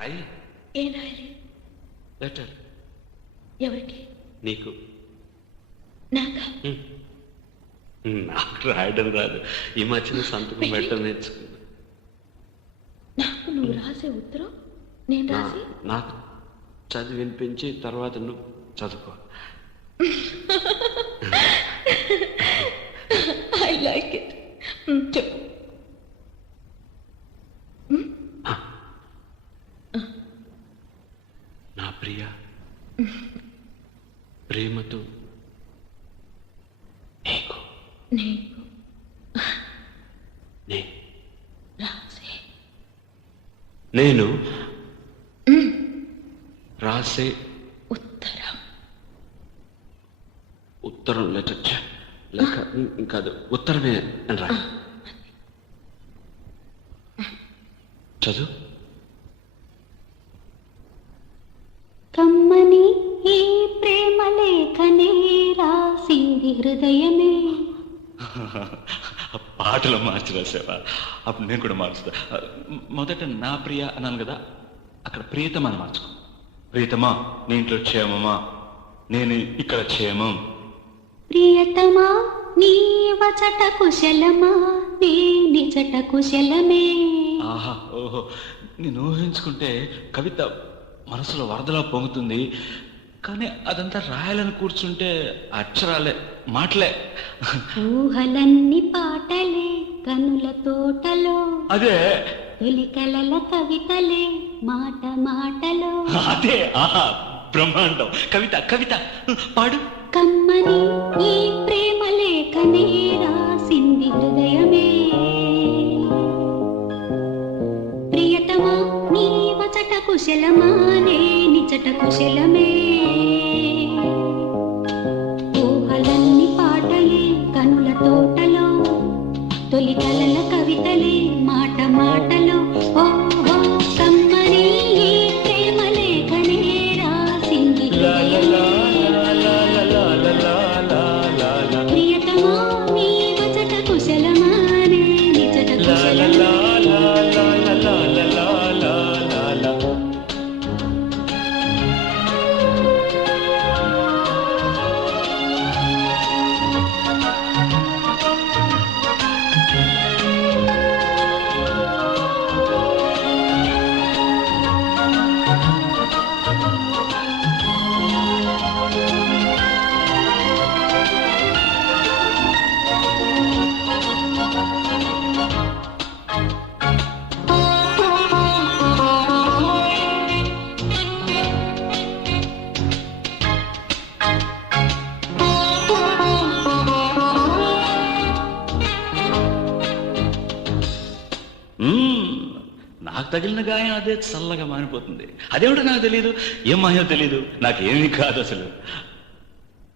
రాయి. ఏం రాయాలి? లెటర్. ఎవరికి? నీకు. నాకా? నాకు రాయడం రాదు. ఈ మధ్యన సంతకం పెట్టడం నేర్చుకున్నా. నాకు నువ్వు రాసే ఉత్తరం నేను రాసి నాకు చదివి వినిపించి తర్వాత నువ్వు చదువుకో. I like it. చెప్పు. నా ప్రియ, ప్రేమతో నీకు నీకు రాసే నేను రాసే ఉత్తరం లెటర్ లేక కాదు ఉత్తరమే అని రా. చదువు. కమ్మని ఈ ప్రేమ లేఖనే రాసింది హృదయమే. పాటలు మార్చి రాసావా? అప్పుడు నేను కూడా మార్చుతా. మొదట నా ప్రియ అన్నాను కదా, అక్కడ ప్రియతమా అని మార్చుకో. ప్రియతమా, నీ ఇంట్లో క్షేమమా? నేను ఇక్కడ క్షేమం. ప్రియతమా, నీ వచట కుశలమా? నీ నిజట కుశలమే. ఆహా, ఓహో, నేను ఊహించుకుంటే కవిత మనసులో వరదలా పొంగుతుంది. కానీ అదంతా రాయాలని కూర్చుంటే అక్షరాలే, మాటలే. ఊహలన్నీ పాటలే కనుల తోటలో, అదే తొలి కలల కవితలే మాట మాటలో. అదే, ఆహా, బ్రహ్మాండం. కవిత కవిత పాడు. కమ్మని ఈ ప్రేమ లేఖనే రాసింది హృదయమే. ప్రియతమా, నీ వచట కుశలమా? నే నిజట కుశలమే. ఊహలన్నీ పాటలే కనుల తోటలో, తొలి కలల కవితలే మాట మాటలో. ఓహో, కమ్మని ఈ ప్రేమ లేఖనే రాసింది హృదయమే. ప్రియతమా, నీ వచట కుశలమా? నే నిజట కుశలమే. నాకు తగిలిన గాయం అదే చల్లగా మారిపోతుంది. అదేమిటో నాకు తెలియదు, ఏం మాయో తెలియదు, నాకేమీ కాదు అసలు.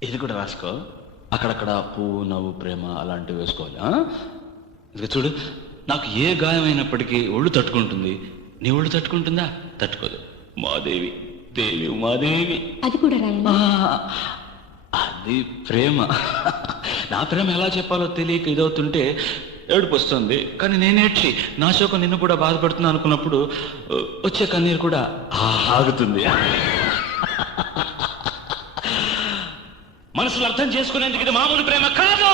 ఇది కూడా రాసుకో. అక్కడక్కడ పువ్వు, నవ్వు, ప్రేమ అలాంటివి వేసుకోవాలి. ఇక చూడు, నాకు ఏ గాయం అయినప్పటికీ ఒళ్ళు తట్టుకుంటుంది. నీ ఒళ్ళు తట్టుకుంటుందా? తట్టుకోదు. మాదేవి, దేవి ఉమాదేవి. అది కూడా రాయాలి. అది ప్రేమ. నా ప్రేమ ఎలా చెప్పాలో తెలియక ఇదవుతుంటే ఏడుపు వస్తుంది. కానీ నేనేడ్చి నా శోకం నిన్ను కూడా బాధపడుతున్నా అనుకున్నప్పుడు వచ్చే కన్నీరు కూడా ఆగుతుంది. మనసులో అర్థం చేసుకునేందుకు ఇది మామూలు ప్రేమ కాదు.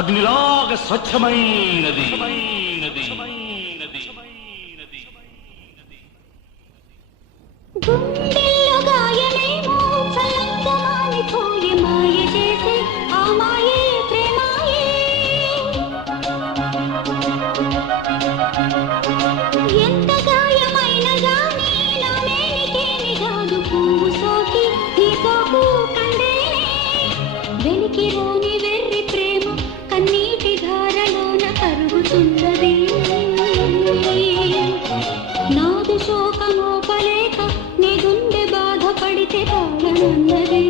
అగ్నిలాగా స్వచ్ఛమైనది. గుండెల్లో గాయమేమో చల్లంగా మానిపోయే మాయ చేసే ఆ మాయే ప్రేమాయే. ఎంత గాయమైన గానీ నా మేనికేమి కాదు. పువ్వు సోకి నీ సోకు కండేనే. వెలికి రాని వెర్రి ప్రేమ కన్నీటి ధారలోన కరుగుతున్నది. నాది శోకమోపలేక నీ గుండె బాధపడితే తాళనున్నది.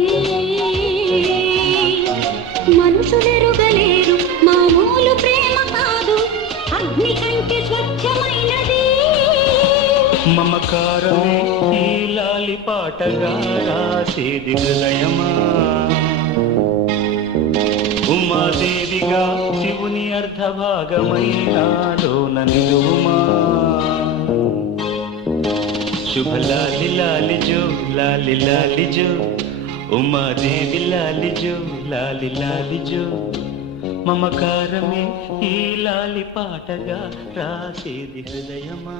మనుషులెరుగలేరు మామూలు ప్రేమ కాదు, అగ్ని కంటే స్వచ్ఛమైనది. మమకారమే ఈ లాలి పాటగా రాసేది హృదయమా. ఉమాదేవిగా శివుని అర్ధభాగమైనాలోన నిలువుమా శుభ లాలి లాలి జో లాలి లాలి జో ఉమాదేవి లాలి జో లాలి లాలి జో మమకారమే ఈ లాలి పాటగా రాసేది హృదయమా